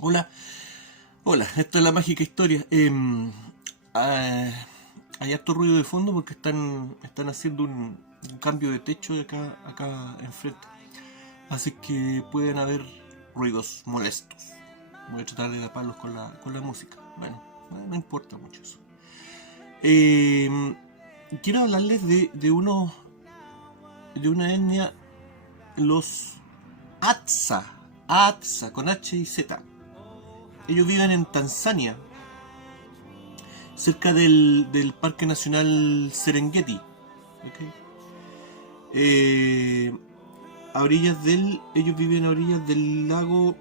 Hola, hola, esto es la mágica historia. Ah, Hay harto ruido de fondo porque están haciendo un cambio de techo de acá enfrente. Así que pueden haber ruidos molestos. Voy a tratar de taparlos con la música. Bueno, no importa mucho eso. Em, Quiero hablarles de una etnia, los Hadza, Hadza, con H y Z. Ellos viven en Tanzania, cerca del Parque Nacional Serengeti. ¿Ok? Eh, ellos viven a orillas del lago.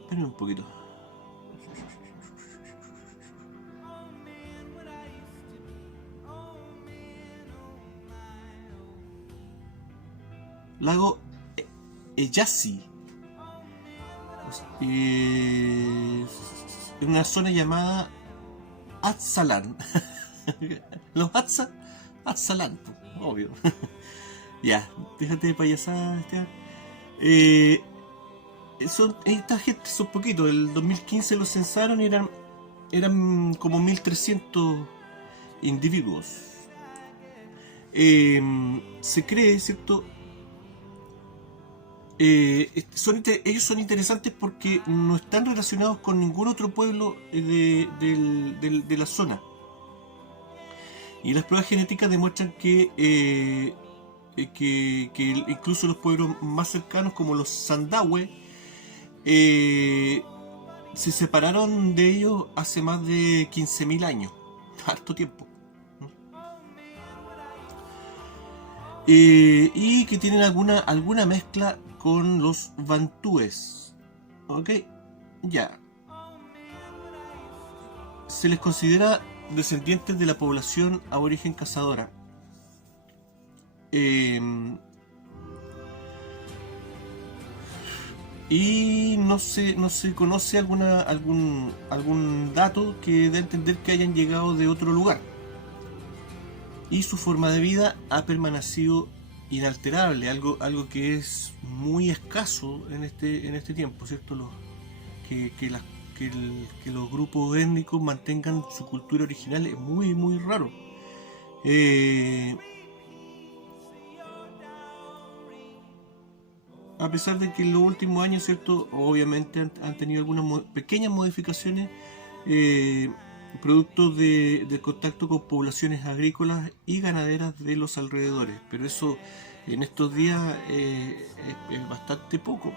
Esperen un poquito. Lago Eyasi. En una zona llamada Atzalan. Los Atzalan, obvio. Ya, déjate de payasada, Esteban. Eh, Esta gente son poquitos. El 2015 los censaron y eran como 1.300 individuos. Se cree, ¿cierto? Ellos son interesantes porque no están relacionados con ningún otro pueblo de la zona. Y las pruebas genéticas demuestran que incluso los pueblos más cercanos, como los Sandawe, eh, se separaron de ellos hace más de 15.000 años. Harto tiempo. Y que tienen alguna mezcla con los bantúes. ¿Ok? Ya. Se les considera descendientes de la población aborigen cazadora. Eh, y no se conoce algún dato que dé a entender que hayan llegado de otro lugar. Y su forma de vida ha permanecido inalterable, algo que es muy escaso en este tiempo, ¿cierto? Que, que, las- que los grupos étnicos mantengan su cultura original es muy, muy raro. Eh, a pesar de que en los últimos años, ¿cierto? Obviamente han tenido algunas pequeñas modificaciones, eh, producto del contacto con poblaciones agrícolas y ganaderas de los alrededores. Pero eso en estos días es bastante poco.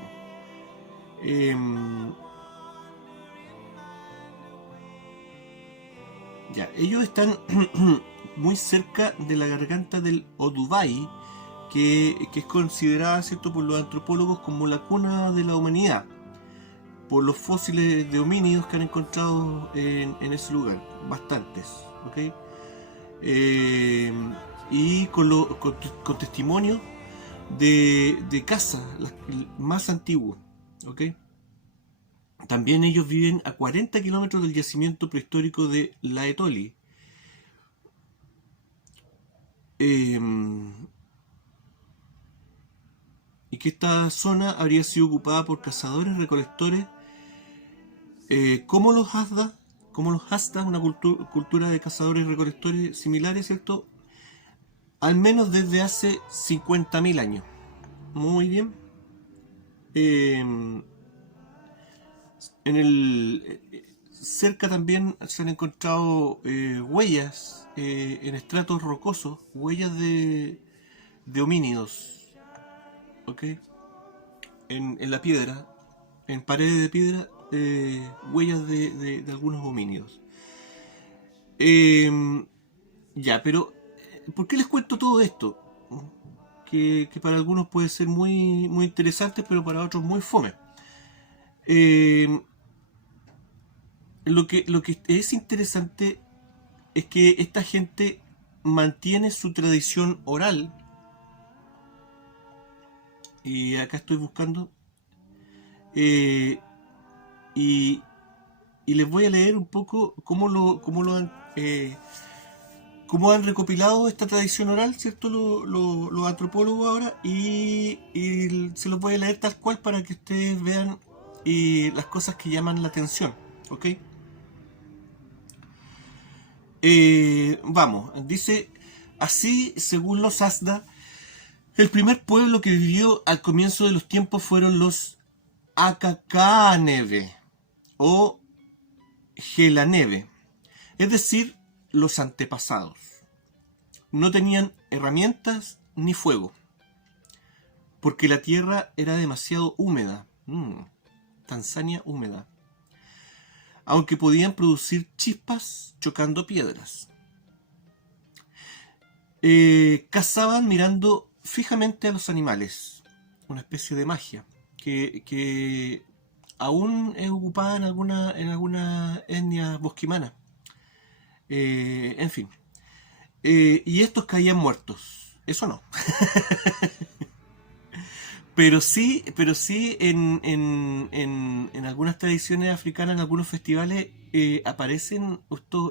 Eh, ya, ellos están muy cerca de la garganta del Odubai, que es considerada, ¿cierto?, por los antropólogos como la cuna de la humanidad, por los fósiles de homínidos que han encontrado en ese lugar, bastantes, ¿ok? Eh, y con testimonios de casas más antiguos, ¿ok? También ellos viven a 40 kilómetros del yacimiento prehistórico de Laetoli. Eh, y que esta zona habría sido ocupada por cazadores recolectores, como los Hazda, una cultura de cazadores y recolectores similares, ¿cierto? Al menos desde hace 50.000 años. Muy bien. Eh, Cerca también se han encontrado huellas en estratos rocosos, huellas de homínidos, ¿ok? En la piedra, en paredes de piedra, huellas de algunos homínidos. Eh, ya, pero ¿por qué les cuento todo esto? Que para algunos puede ser muy, muy interesante, pero para otros muy fome. Eh, lo que es interesante es que esta gente mantiene su tradición oral, y acá estoy buscando, eh, y, y les voy a leer un poco cómo lo han cómo han recopilado esta tradición oral, ¿cierto? Los antropólogos ahora, y se los voy a leer tal cual para que ustedes vean las cosas que llaman la atención, ¿ok? Vamos, dice, así según los Asda, el primer pueblo que vivió al comienzo de los tiempos fueron los Acacaneve o Gelaneve, es decir, los antepasados. No tenían herramientas ni fuego, porque la tierra era demasiado húmeda. Tanzania húmeda. Aunque podían producir chispas chocando piedras. Cazaban mirando fijamente a los animales, una especie de magia que aún es ocupada en alguna etnia bosquimana. En fin. Y estos caían muertos. Eso no. Pero sí en algunas tradiciones africanas, en algunos festivales, aparecen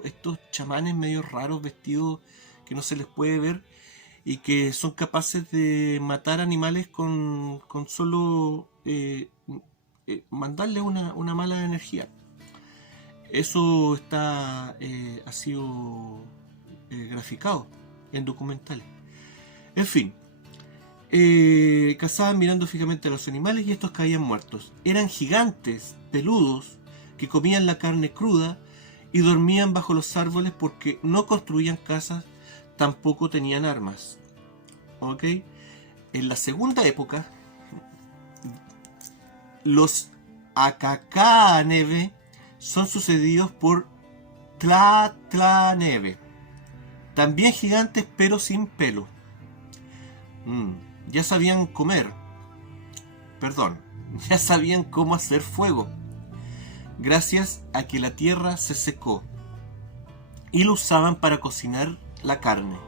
estos chamanes medio raros, vestidos que no se les puede ver, y que son capaces de matar animales con solo mandarle una mala energía. Eso ha sido graficado en documentales. En fin. Cazaban mirando fijamente a los animales y estos caían muertos. Eran gigantes, peludos, que comían la carne cruda y dormían bajo los árboles porque no construían casas, tampoco tenían armas. ¿Ok? En la segunda época, los Acacaneve son sucedidos por Tlatlaneve, también gigantes pero sin pelo. Ya sabían ya sabían cómo hacer fuego, gracias a que la tierra se secó, y lo usaban para cocinar la carne.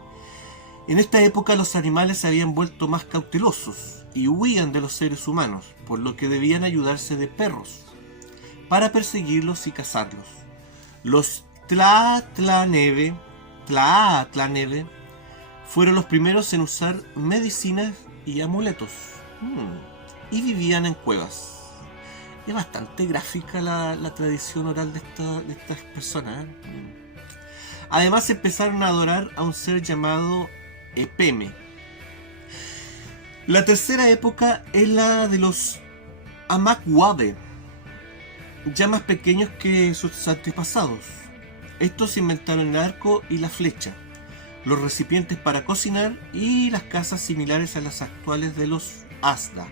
En esta época los animales se habían vuelto más cautelosos y huían de los seres humanos, por lo que debían ayudarse de perros para perseguirlos y cazarlos. Los Tlatlaneve fueron los primeros en usar medicinas y amuletos. Y vivían en cuevas. Es bastante gráfica la tradición oral de estas personas. Además empezaron a adorar a un ser llamado Epeme. La tercera época es la de los Amakwabe, ya más pequeños que sus antepasados. Estos inventaron el arco y la flecha, los recipientes para cocinar y las casas similares a las actuales de los Hadza.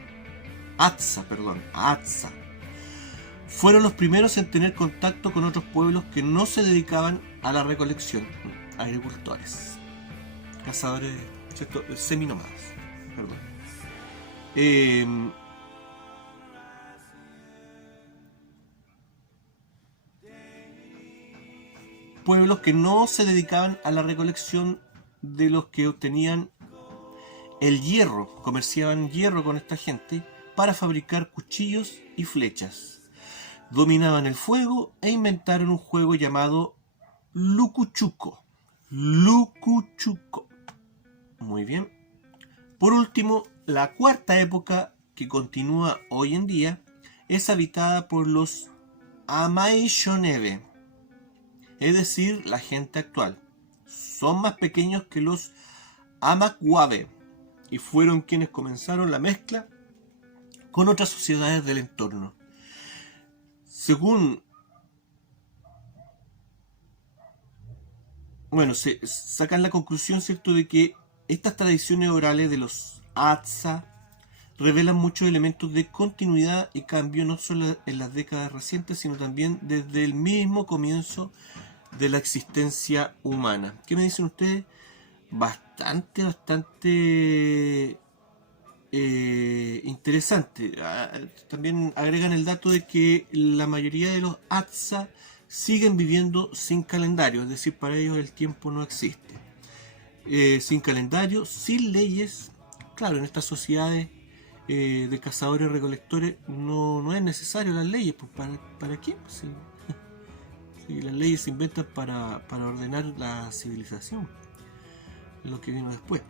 Fueron los primeros en tener contacto con otros pueblos que no se dedicaban a la recolección, agricultores, cazadores, ¿cierto? Seminómadas, perdón. Pueblos que no se dedicaban a la recolección, de los que obtenían el hierro, comerciaban hierro con esta gente para fabricar cuchillos y flechas. Dominaban el fuego e inventaron un juego llamado Lukuchuko. Muy bien. Por último, la cuarta época, que continúa hoy en día, es habitada por los Amaishoneve, es decir, la gente actual. Son más pequeños que los Amakwabe y fueron quienes comenzaron la mezcla con otras sociedades del entorno. Se sacan la conclusión, ¿cierto?, de que estas tradiciones orales de los Hadza revelan muchos elementos de continuidad y cambio, no solo en las décadas recientes, sino también desde el mismo comienzo de la existencia humana. ¿Qué me dicen ustedes? Bastante interesante. También agregan el dato de que la mayoría de los Hadza siguen viviendo sin calendario, es decir, para ellos el tiempo no existe. Sin calendario, sin leyes. Claro, en estas sociedades de cazadores y recolectores no es necesario las leyes, pues ¿para qué? Si las leyes se inventan para ordenar la civilización. lo que vino después.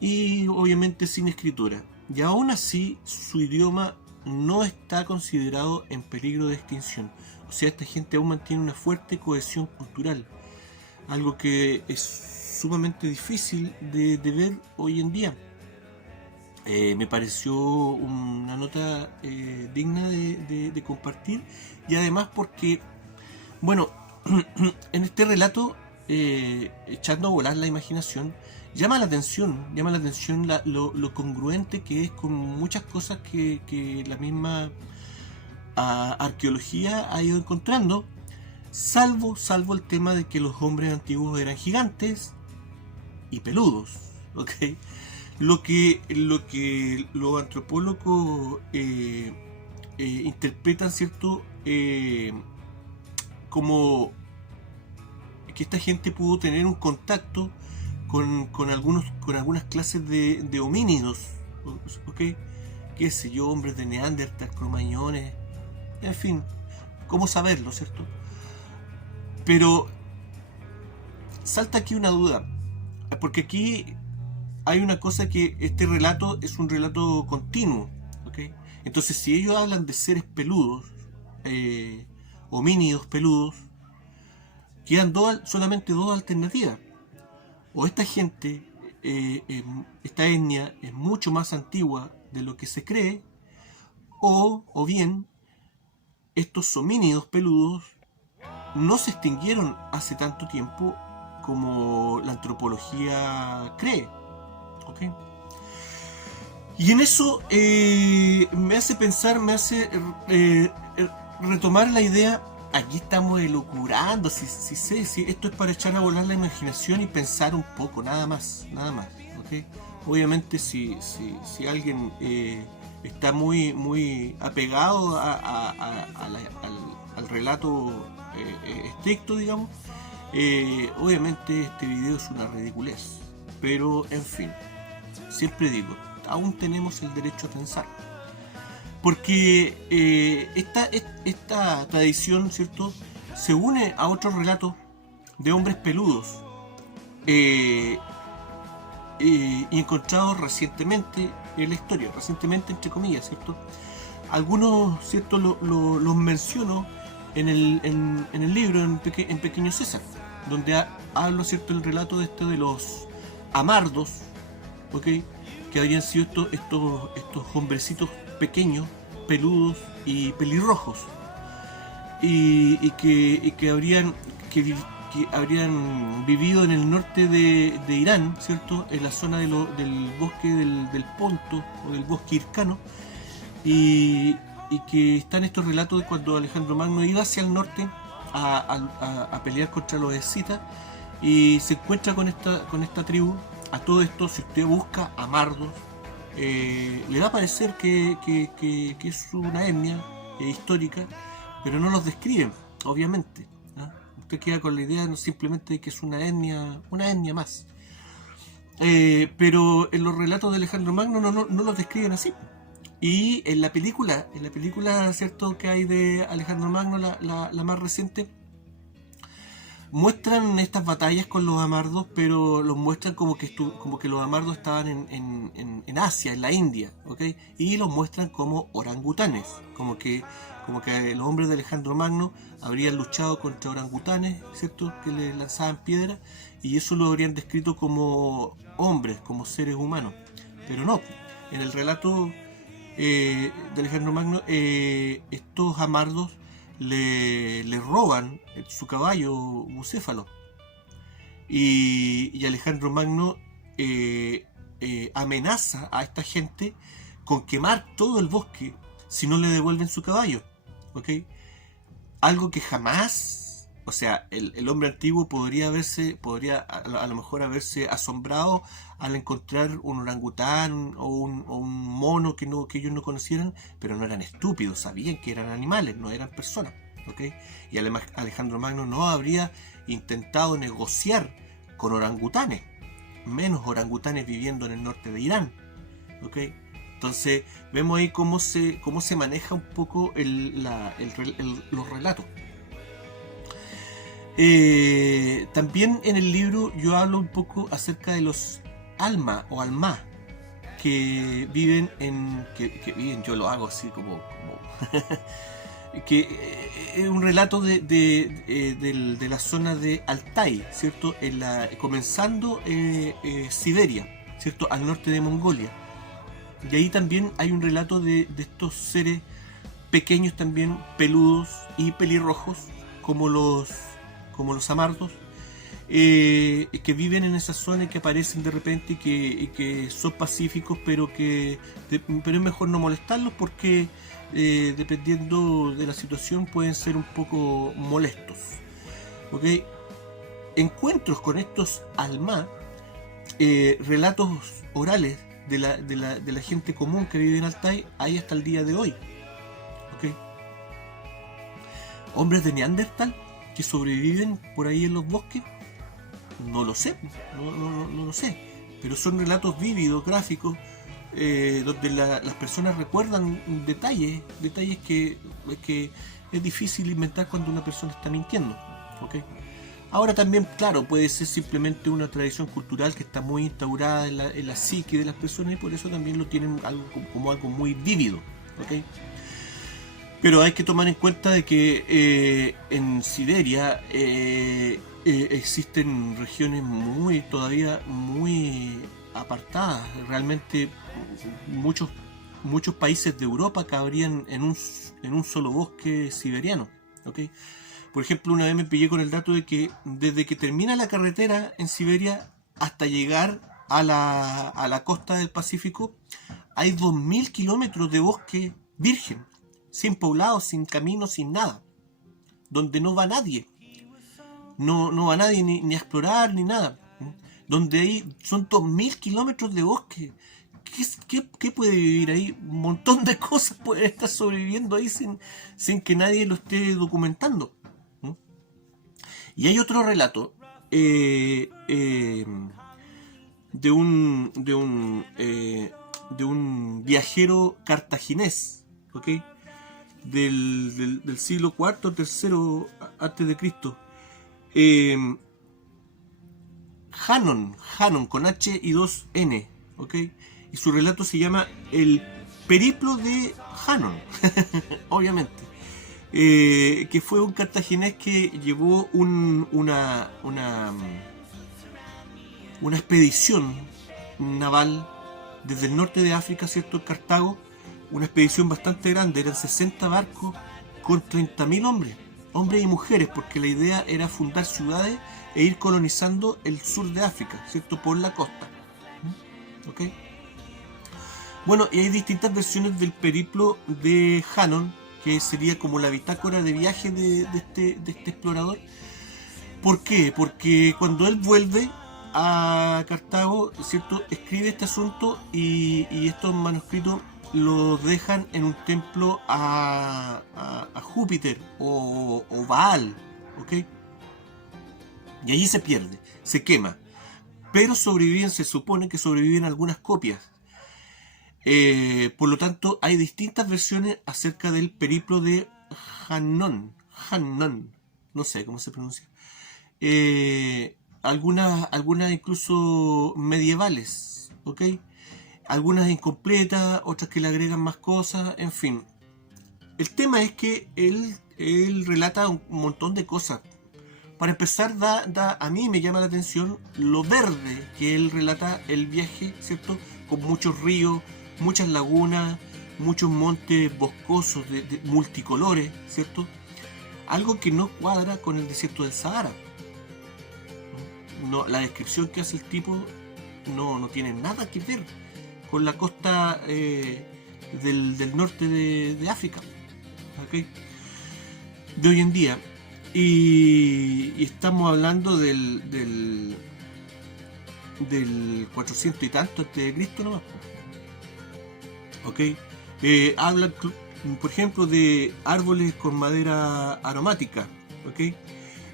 Y obviamente sin escritura. Y aún así su idioma no está considerado en peligro de extinción. O sea, esta gente aún mantiene una fuerte cohesión cultural, algo que es sumamente difícil de ver hoy en día. Me pareció una nota digna de compartir, y además porque, bueno, en este relato, echando a volar la imaginación, llama la atención lo congruente que es con muchas cosas que la misma arqueología ha ido encontrando, salvo el tema de que los hombres antiguos eran gigantes y peludos, ¿ok? Lo que los antropólogos interpretan, ¿cierto? Como que esta gente pudo tener un contacto con algunas clases de homínidos, ¿ok? Qué sé yo, hombres de Neandertal, cromañones, en fin, ¿cómo saberlo, cierto? Pero salta aquí una duda, porque aquí hay una cosa, que este relato es un relato continuo, ¿ok? Entonces, si ellos hablan de seres peludos, homínidos peludos, quedan solamente dos alternativas. O esta gente, esta etnia es mucho más antigua de lo que se cree, o bien estos homínidos peludos no se extinguieron hace tanto tiempo como la antropología cree, ¿ok? Y en eso me hace pensar, me hace retomar la idea. Aquí estamos elucubrando, si esto es para echar a volar la imaginación y pensar un poco, nada más, ¿ok? Obviamente si alguien está muy apegado al relato estricto, digamos, obviamente este video es una ridiculez, pero en fin, siempre digo, aún tenemos el derecho a pensar, porque esta tradición, ¿cierto?, se une a otros relatos de hombres peludos y encontrados recientemente en la historia, recientemente entre comillas, ¿cierto? Algunos, ¿cierto?, los menciono en el libro, en Pequeño César, donde hablo, ¿cierto?, el relato de los amardos, ¿ok?, que habrían sido estos hombrecitos pequeños, peludos y pelirrojos, y que habrían vivido en el norte de Irán, ¿cierto?, en la zona del bosque del Ponto, o del bosque hircano, y que están estos relatos de cuando Alejandro Magno iba hacia el norte a pelear contra los escitas, y se encuentra con esta tribu. A todo esto, si usted busca amardos, le va a parecer que es una etnia histórica, pero no los describen, obviamente, ¿no? Usted queda con la idea no simplemente de que es una etnia más, pero en los relatos de Alejandro Magno no los describen así. Y en la película, ¿cierto?, que hay de Alejandro Magno, la más reciente, muestran estas batallas con los amardos, pero los muestran como que los amardos estaban en Asia, en la India, ¿ok? Y los muestran como orangutanes, como que los hombres de Alejandro Magno habrían luchado contra orangutanes, ¿cierto?, que le lanzaban piedras, y eso lo habrían descrito como hombres, como seres humanos. Pero no, en el relato de Alejandro Magno, estos amardos le roban su caballo bucéfalo, y Alejandro Magno amenaza a esta gente con quemar todo el bosque si no le devuelven su caballo, ¿ok? Algo que jamás, o sea, el hombre antiguo podría a lo mejor haberse asombrado al encontrar un orangután o un mono que ellos no conocieran, pero no eran estúpidos, sabían que eran animales, no eran personas, ¿ok? Y además Alejandro Magno no habría intentado negociar con orangutanes, menos orangutanes viviendo en el norte de Irán, ¿ok? Entonces vemos ahí cómo se maneja un poco los relatos. También en el libro yo hablo un poco acerca de los alma o alma que viven que viven, yo lo hago así como que es un relato de la zona de Altai, ¿cierto? Comenzando Siberia, ¿cierto? Al norte de Mongolia. Y ahí también hay un relato de estos seres pequeños también, peludos y pelirrojos, como los amardos, que viven en esa zona y que aparecen de repente y que son pacíficos, pero es mejor no molestarlos porque dependiendo de la situación pueden ser un poco molestos. ¿Okay? Encuentros con estos alma, relatos orales de la gente común que vive en Altai, hay hasta el día de hoy. ¿Okay? Hombres de Neandertal que sobreviven por ahí en los bosques, no lo sé, no lo sé, pero son relatos vívidos, gráficos, donde las personas recuerdan detalles que es difícil inventar cuando una persona está mintiendo. ¿Okay? Ahora también, claro, puede ser simplemente una tradición cultural que está muy instaurada en la psique de las personas y por eso también lo tienen como algo muy vívido. ¿Okay? Pero hay que tomar en cuenta de que en Siberia existen regiones todavía muy apartadas. Realmente muchos países de Europa cabrían en un solo bosque siberiano. ¿Okay? Por ejemplo, una vez me pillé con el dato de que desde que termina la carretera en Siberia hasta llegar a la costa del Pacífico hay 2000 kilómetros de bosque virgen, sin poblado, sin camino, sin nada, donde no va nadie. No va nadie ni a explorar ni nada. Donde son 2000 kilómetros de bosque. ¿Qué puede vivir ahí? Un montón de cosas pueden estar sobreviviendo ahí sin que nadie lo esté documentando. Y hay otro relato de un viajero cartaginés, ¿ok? Del siglo IV, III antes de Cristo. Hannon con H y 2 N, ¿ok? Y su relato se llama El periplo de Hannon, obviamente. Que fue un cartaginés que llevó una expedición naval desde el norte de África, ¿cierto? Cartago, una expedición bastante grande, eran 60 barcos con 30.000 hombres y mujeres, porque la idea era fundar ciudades e ir colonizando el sur de África, ¿cierto? Por la costa. ¿Ok? Bueno, y hay distintas versiones del periplo de Hannon, que sería como la bitácora de viaje de este explorador. ¿Por qué? Porque cuando él vuelve a Cartago, ¿cierto? Escribe este asunto y estos manuscritos los dejan en un templo a Júpiter o Baal, ¿ok? Y allí se pierde, se quema. Pero se supone que sobreviven algunas copias. Por lo tanto, hay distintas versiones acerca del periplo de Hannon, no sé cómo se pronuncia. Algunas incluso medievales, ¿ok? Algunas incompletas, otras que le agregan más cosas, en fin. El tema es que él relata un montón de cosas. Para empezar, a mí me llama la atención lo verde que él relata el viaje, ¿cierto? Con muchos ríos, muchas lagunas, muchos montes boscosos de multicolores, ¿cierto? Algo que no cuadra con el desierto del Sahara. No, la descripción que hace el tipo no tiene nada que ver con la costa del norte de África, ¿okay? De hoy en día. Y estamos hablando del 400 y tanto antes de Cristo nomás. ¿Ok? Hablan, por ejemplo, de árboles con madera aromática. ¿Ok?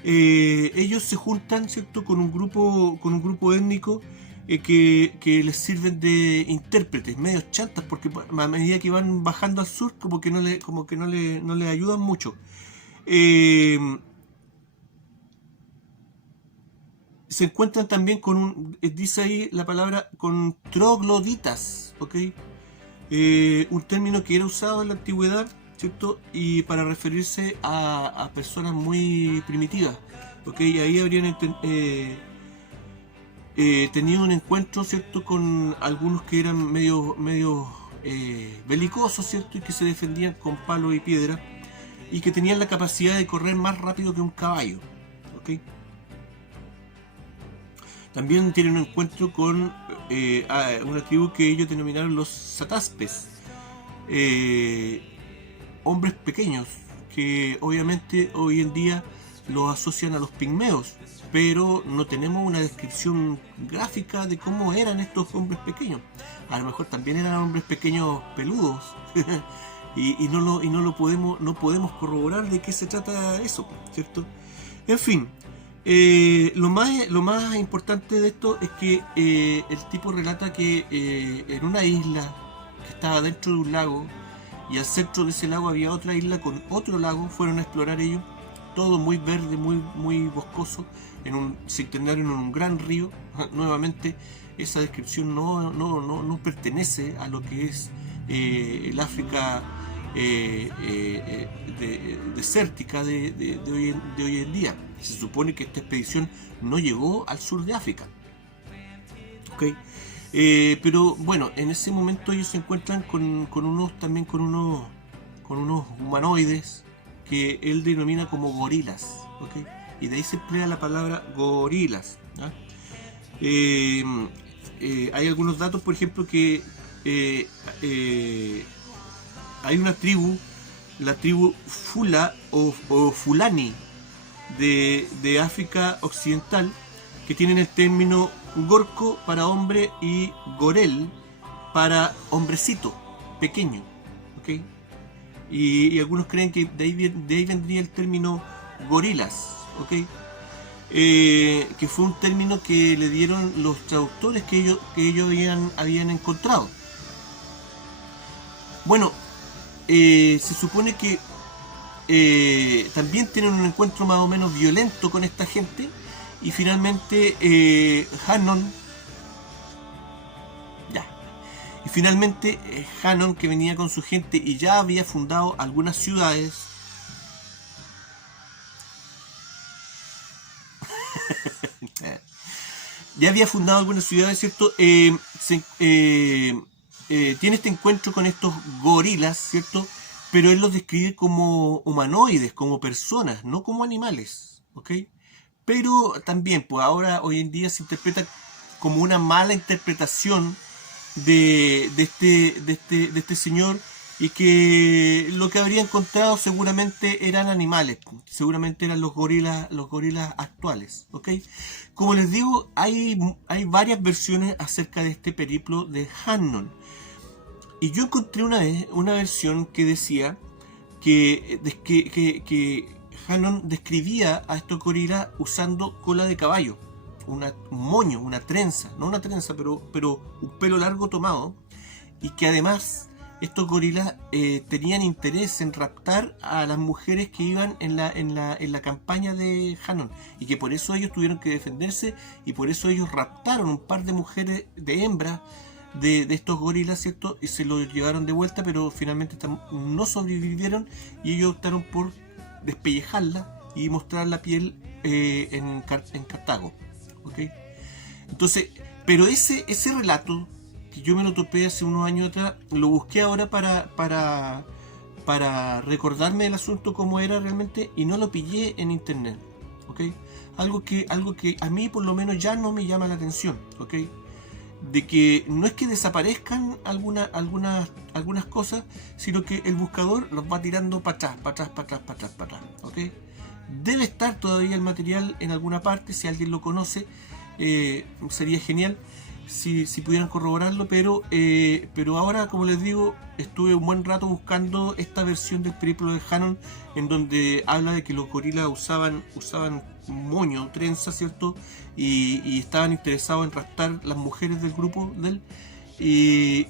Ellos se juntan, ¿cierto?, con un grupo étnico que les sirven de intérpretes, medios chantas, porque a medida que van bajando al sur, como que no le ayudan mucho. se encuentran también con dice ahí la palabra, con trogloditas, ¿ok? Un término que era usado en la antigüedad, ¿cierto? Y para referirse a personas muy primitivas, ¿ok? Y ahí habrían tenido un encuentro, ¿cierto? Con algunos que eran medio belicosos, ¿cierto? Y que se defendían con palo y piedra, y que tenían la capacidad de correr más rápido que un caballo, ¿ok? También tienen un encuentro con una tribu que ellos denominaron los sataspes, eh, hombres pequeños, que obviamente hoy en día los asocian a los pigmeos, pero no tenemos una descripción gráfica de cómo eran estos hombres pequeños. A lo mejor también eran hombres pequeños peludos y no podemos corroborar de qué se trata eso, ¿cierto? En fin, lo más importante de esto es que el tipo relata que en una isla que estaba dentro de un lago, y al centro de ese lago había otra isla con otro lago, fueron a explorar ellos, todo muy verde, muy boscoso, se internaron en un gran río. Nuevamente, esa descripción no pertenece a lo que es el África desértica de hoy en día. Se supone que esta expedición no llegó al sur de África, ¿okay? Pero bueno, en ese momento ellos se encuentran con unos humanoides que él denomina como gorilas, ¿okay? Y de ahí se emplea la palabra gorilas, ¿ah? Hay algunos datos, por ejemplo, que hay una tribu, la tribu Fula o Fulani de África Occidental, que tienen el término gorco para hombre y gorel para hombrecito, pequeño, ¿ok? Y algunos creen que de ahí vendría el término gorilas, ¿ok? Que fue un término que le dieron los traductores que ellos habían encontrado. Bueno, se supone que también tienen un encuentro más o menos violento con esta gente, y finalmente Hannon, que venía con su gente y ya había fundado algunas ciudades, ¿cierto? Tiene este encuentro con estos gorilas, ¿cierto? Pero él los describe como humanoides, como personas, no como animales, ¿ok? Pero también, pues ahora, hoy en día se interpreta como una mala interpretación de este señor, y que lo que habría encontrado seguramente eran animales, seguramente eran los gorilas actuales, ¿ok? Como les digo, hay varias versiones acerca de este periplo de Hannon, y yo encontré una vez una versión que decía que Hannon describía a estos gorilas usando cola de caballo, un moño, una trenza, no una trenza, pero un pelo largo tomado, y que además estos gorilas tenían interés en raptar a las mujeres que iban en la campaña de Hannon, y que por eso ellos tuvieron que defenderse, y por eso ellos raptaron un par de mujeres, de hembras, de estos gorilas, ¿cierto? Y se los llevaron de vuelta, pero finalmente no sobrevivieron, y ellos optaron por despellejarla y mostrar la piel en Cartago, ¿ok? Entonces, pero ese relato, que yo me lo topé hace unos años atrás, lo busqué ahora para recordarme del asunto como era realmente, y no lo pillé en internet, ¿ok? Algo que a mí por lo menos ya no me llama la atención, ¿ok? De que no es que desaparezcan algunas cosas, sino que el buscador los va tirando para atrás, ¿ok? Debe estar todavía el material en alguna parte, si alguien lo conoce, sería genial si pudieran corroborarlo, pero ahora, como les digo, estuve un buen rato buscando esta versión del periplo de Hannon, en donde habla de que los gorilas usaban moño, trenza, ¿cierto? Y estaban interesados en raptar las mujeres del grupo de él, y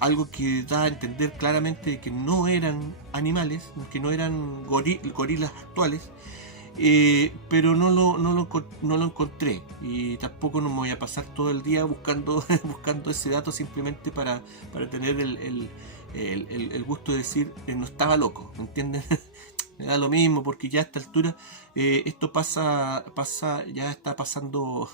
algo que da a entender claramente que no eran animales, que no eran gorilas actuales. pero no lo encontré, y tampoco no me voy a pasar todo el día buscando buscando ese dato simplemente para tener el gusto de decir no estaba loco, ¿me entienden? Me da lo mismo, porque ya a esta altura esto ya está pasando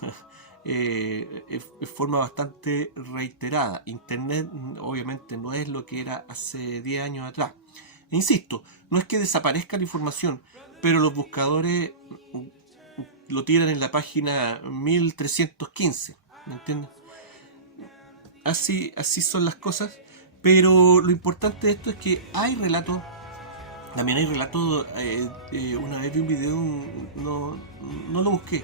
de forma bastante reiterada. Internet obviamente no es lo que era hace 10 años atrás. E insisto, no es que desaparezca la información, pero los buscadores lo tiran en la página 1315, ¿me entiendes? Así son las cosas, pero lo importante de esto es que hay relatos. También hay relatos. Una vez vi un video, no lo busqué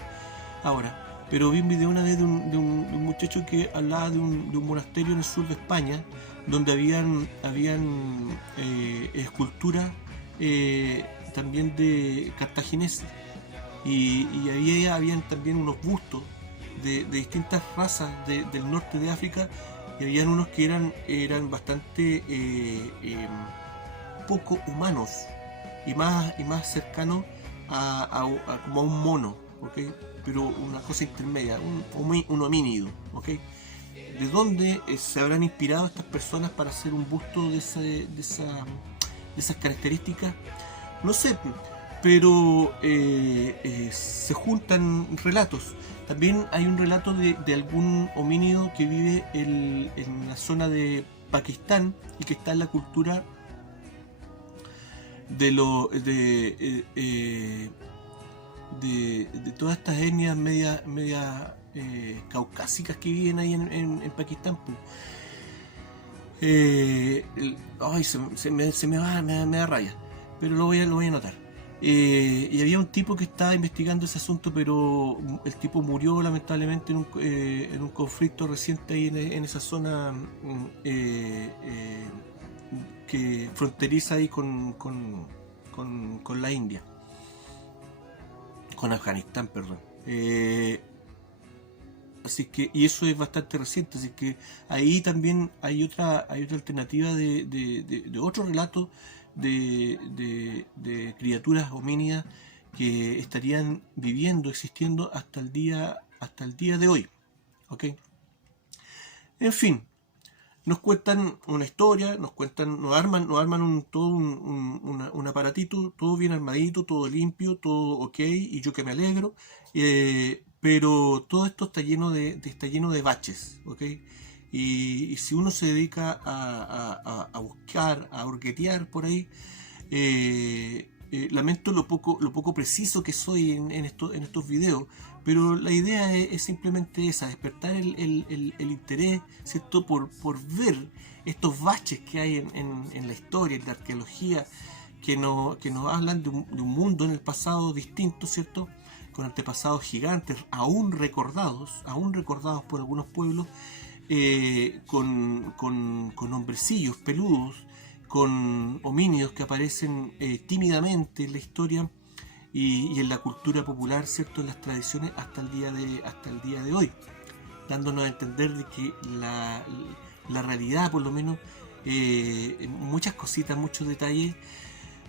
ahora, pero vi un video una vez de un muchacho que hablaba de un monasterio en el sur de España, donde habían esculturas también de cartagineses, y habían también unos bustos de distintas razas del norte de África, y habían unos que eran bastante poco humanos y más cercanos como a un mono, ¿ok? Pero una cosa intermedia, un homínido, ¿ok? ¿De dónde se habrán inspirado estas personas para hacer un busto de esas características? No sé, pero se juntan relatos. También hay un relato de algún homínido que vive en la zona de Pakistán y que está en la cultura de todas estas etnias media caucásicas que viven ahí en Pakistán. Ay, se me va, me da raya, pero lo voy a anotar. Y había un tipo que estaba investigando ese asunto, pero el tipo murió lamentablemente en un conflicto reciente ahí en esa zona que fronteriza ahí con la India, con Afganistán, perdón. Así que, y eso es bastante reciente, así que ahí también hay otra alternativa de otro relato de criaturas homínidas que estarían viviendo, existiendo hasta el día de hoy, ¿ok? En fin, nos cuentan una historia, nos arman todo un aparatito, todo bien armadito, todo limpio, todo ok, y yo que me alegro, pero todo esto está lleno de baches, ¿ok? Y si uno se dedica a buscar, a hurguetear por ahí, lamento lo poco preciso que soy en estos videos, pero la idea es simplemente esa, despertar el interés, ¿cierto? Por ver estos baches que hay en la historia, en la arqueología, que nos hablan de un mundo en el pasado distinto, ¿cierto? Con antepasados gigantes, aún recordados por algunos pueblos, con hombrecillos peludos, con homínidos que aparecen tímidamente en la historia y en la cultura popular, ¿cierto? En las tradiciones hasta el día de hoy, dándonos a entender de que la realidad, por lo menos, muchas cositas, muchos detalles,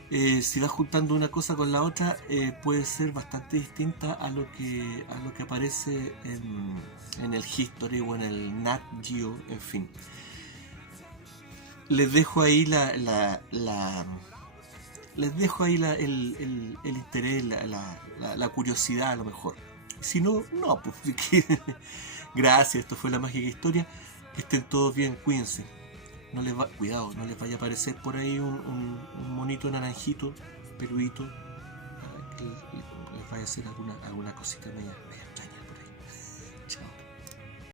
si vas juntando una cosa con la otra, puede ser bastante distinta a lo que aparece en el History o en el Nat Geo, en fin. Les dejo ahí el interés, la curiosidad, a lo mejor. Si no, no, pues. Gracias, esto fue La Mágica Historia. Que estén todos bien, cuídense. Cuidado, no les vaya a aparecer por ahí un monito naranjito, peludito, que les vaya a hacer alguna cosita media